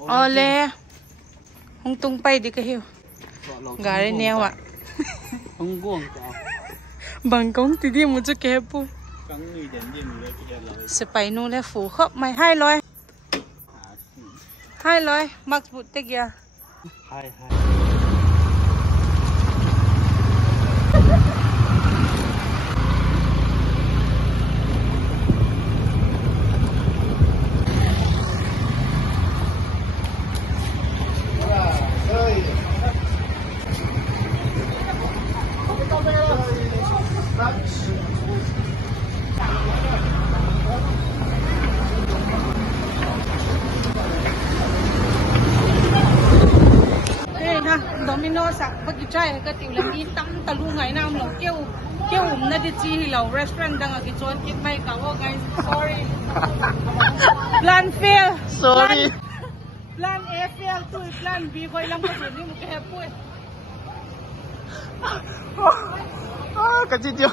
Ole. Hung tung pai di kahiu. Gare newa. Hung guang ka. Bangkong ti di mu chu kepu. Cắn người đến gì mình lấy cái lời. Sẽ phải nu le phủ khóc mày hai loi. Hai loi, mặc bút tê kia. Hai. Domino's à, bất kỳ trai cái tiểu làm đi tắm ta lu ngày nào mà kêu na đi chi hi lâu restaurant đang ở cái chỗ kia may cả vô guys sorry plan fail Sorry. plan A fail tu plan B coi lắm cái gì một cái hẹp quên Cái gì tiêu.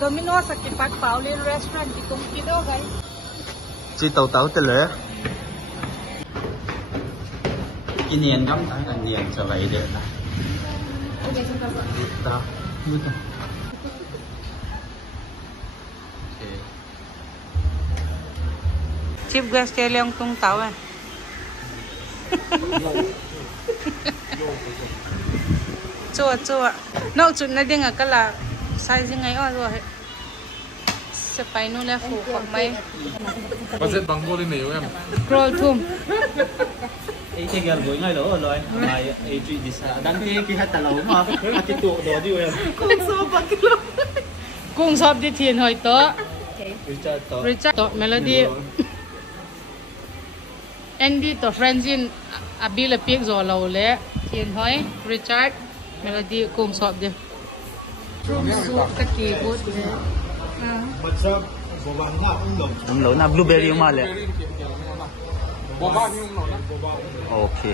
Domino's sa Kipat Paulin restaurant itong kido guys. Chỉ tàu tới lửa. Cái niên ngắm thấy là niên trở lại để là. Đó. Chief guest kaya lang tung tao eh. Chua. Nau chut na ding akala size ngay rồi. Sẽ phải nu le phủ hoặc mấy. Có sẽ bằng vô lên này em. Roll thum. Cái gà buổi ngay đó rồi. Này chuyện gì sao? Đang cái hát tà lẩu mà. Cái tụ đó đi em. Kung sop đi thiền hỏi tớ. Richard to Melody. Andy to Francine abi là piek zo lâu lẽ thiền hỏi Richard Melody kung sop đi. Room soup cái kỳ bút thế. Ông lẩu na blueberry mà lẹ. Ok.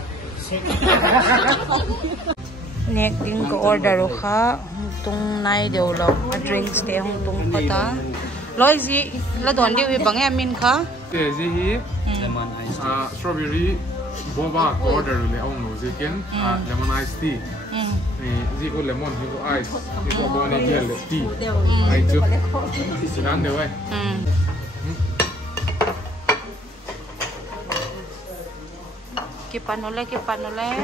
Nek ding ko order ro kha tung nai deu lo a drinks te hong tung pata loi ji la don di wi bang em min kha Để gì hi? Lemon ice tea. Strawberry boba order le ông lo gì kiến? Lemon ice tea. Gì có lemon, gì có ice, gì có boba này kia là tea. Ai chưa? Chỉ ăn được vậy. Kipan ole.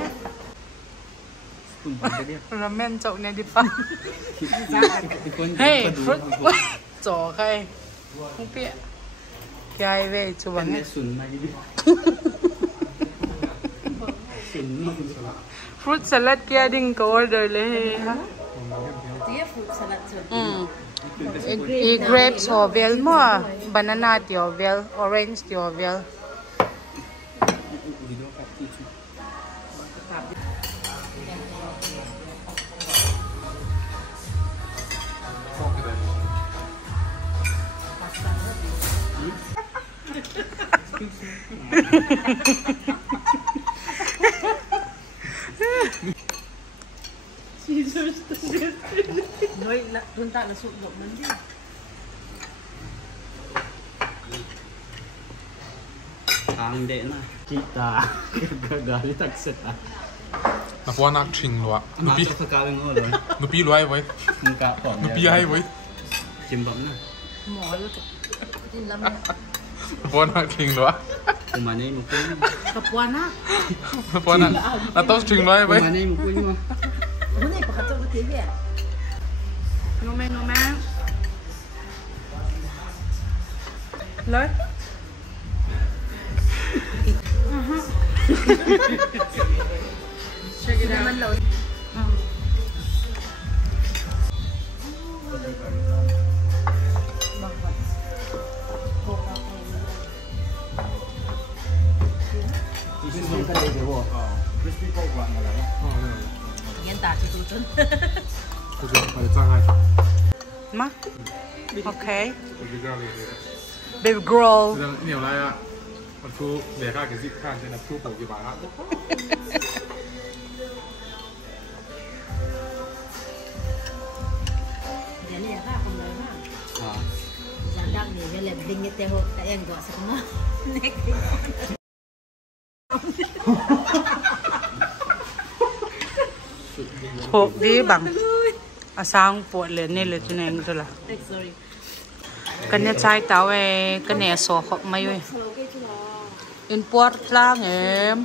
Ramen chậu này đi pa. Hey, fruit. Chó khai. Không biết. Cái về chú bằng hết. Fruit salad kia đừng có order lấy ha. Grapes or vel mo, banana tio vel, orange tio vel. Nói là tuần tại là sụp đổ lớn chứ. Ang đệ na. Kita. Gagali tak seta. Nó qua nát trình lo. Nupi. Nupi lo ai vậy? Nupi ai vậy? Chim bấm na. Mỏ luôn. Tin lắm. Qua nát trình lo. Kumane mo ko. Kapuan na. Qua nát. Là tao trình lo ai vậy? Kumane mo ko mo. Hôm nay có trong cái tiếng gì à? No me. Lối. Check it out. Hiện tại thì tôi chân. Tôi phải trang hai. Ma? Okay. Baby girlเลย Baby girl. เหนียวไรอ่ะมันทูเบียร์ข้ากับซิกข้างจะนับทูโปกี่บาทครับ เดี๋ยวนี้ค่ะคนเลยมาก อ่า จะดังนี่เวลาดิ้งเตะหัวแต่เองก็สักมาเน็ก โหดีบังอาสางปวดเลยนี่เลยจุนเองจุละ sorry กันเนี่ยใช้เตาเอกันเนี่ยสอขไม่เว้ยอินปวดล่างเอ็ม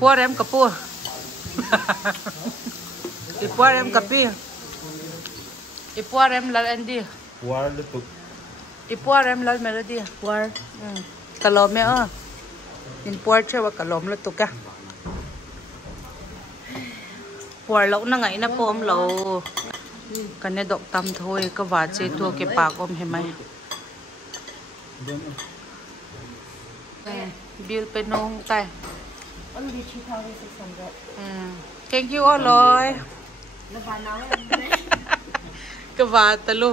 ปวดเอ็มกับปัวอีปวดเอ็มกับพี่อีปวดเอ็มลัดแอนดี้ war the book อีปวดเอ็มลัดเมโลดี้ปวดกะลมเนี่ยอินปวดเชื่อว่ากะลมแล้วตุกะปวดแล้วนั่งไงนะปอมเรากันเนี่ยดอกตำถอยก็หวาดเจตัวเก็บปากอมเห็นไหมบิลเป็นน้องแต่ only 2,600 thank you อร่อย แล้วบ้านเรา ก็หวาดตะลุ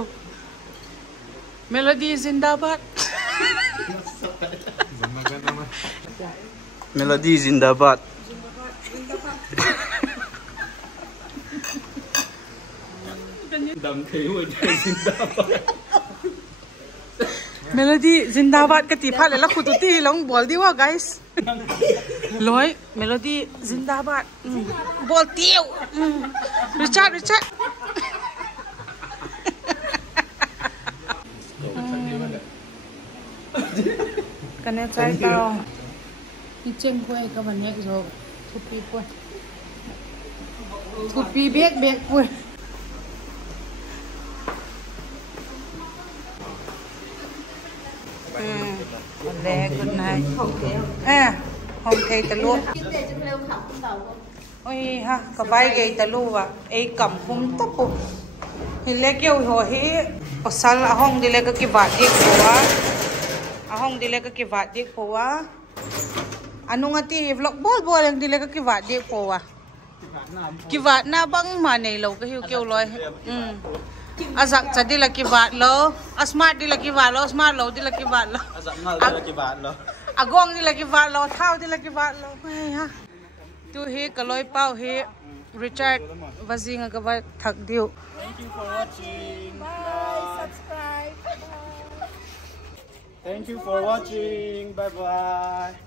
เมโลดี้ซินดาบัด melody zindabad đầm khí của zindabad melody zindabad กติพัดเลยแล้วคุณตุ๊ตี้ลองบอลดีว่า guys ร้อย melody zindabad บอลเตี้ยวริชาร์ดกันเนี่ยใจเตานี่เจ้งกล้วยกับวันนี้ก็จะทุบปีกล้วยทุบปีเบกกล้วยวันแรกกันไหนห้องเทตะลุโอ้ยฮะกับใบเกตะลุว่ะไอ้กำคุ้มตะปุเห็นเล็กเกี่ยวหัวเฮ้ปัสสาวะห้องดีเลยก็กี่บาทเด็กหัวห้องดีเลยก็กี่บาทเด็กหัวanu ngati vlog bol yang dile ka kiwat di po wa kiwat na bang manay lo ka hiu keu loy azak cha dile kiwat lo asmart dile kiwat lo smart lo dile kiwat lo azak mal dile kiwat lo agong dile kiwat lo thau dile kiwat lo hey ha tu he ka loy pau he Richard wazing ka ba thak diu thank you for watching bye subscribe thank you for watching bye bye